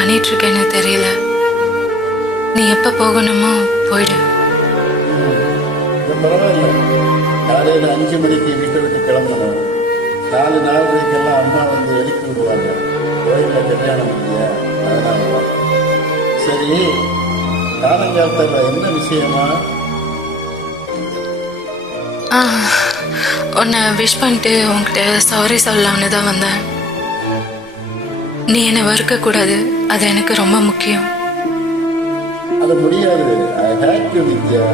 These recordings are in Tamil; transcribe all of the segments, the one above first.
பண்ணிட்டு இருக்கேன்னு தெரியல. நீ எப்ப போகணுமோ போயிடு. பரவாயில்ல, காலையில் 5 மணிக்கு வீட்டை விட்டு கிளம்பணும். 4:30 அம்மா வந்து எழுப்பி விடுவாங்க. கோயிலில் கல்யாணம் இல்லையா, அதனால. சரி, காலங்காலத்தில் என்ன விஷயமா? உன்னை விஷ் பண்ணிட்டு உன்கிட்ட சாரி சொல்லலாம்னு தான் வந்தேன். நீ என்னை வெறுக்க கூடாது, அது எனக்கு ரொம்ப முக்கியம். அது முடியாது. ஐ ஹேட் டு வித்யா.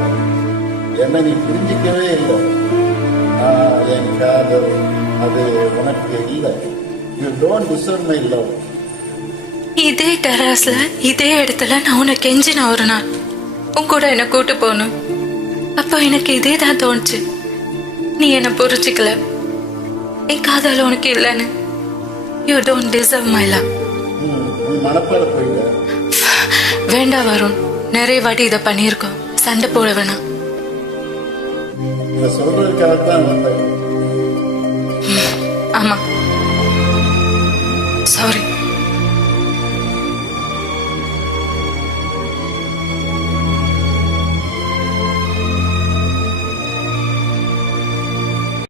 என்ன நீ புரிஞ்சிக்கவே இல்லை. என் காதல் அது உனக்கு இல்லை. You don't deserve my love. இதே டெராஸ்ல இதே இடத்துல நான் உன்னை கெஞ்சின ஒரு நாள் உன் கூட என்னை கூட்டு போகணும். அப்போ எனக்கு இதே தான் தோணுச்சு. நீ என்னை புரிஞ்சிக்கல. என் காதல் உனக்கு இல்லைன்னு. You don't deserve my love. மனப்பாட போயிட வேண்டாம் வருண், நிறைய வாட்டி இதை பண்ணியிருக்கோம். சண்டை போட வேணாம். சொல்றதுக்காகத்தான் ஆமா,